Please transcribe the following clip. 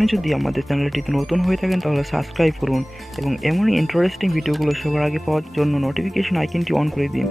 আপনি যদি আমাদের চ্যানেলটিতে নতুন হয়ে থাকেন তাহলে সাবস্ক্রাইব করুন এবং এমনই ইন্টারেস্টিং ভিডিওগুলো সবার আগে পাওয়ার জন্য নোটিফিকেশন আইকনটি অন করে দিন।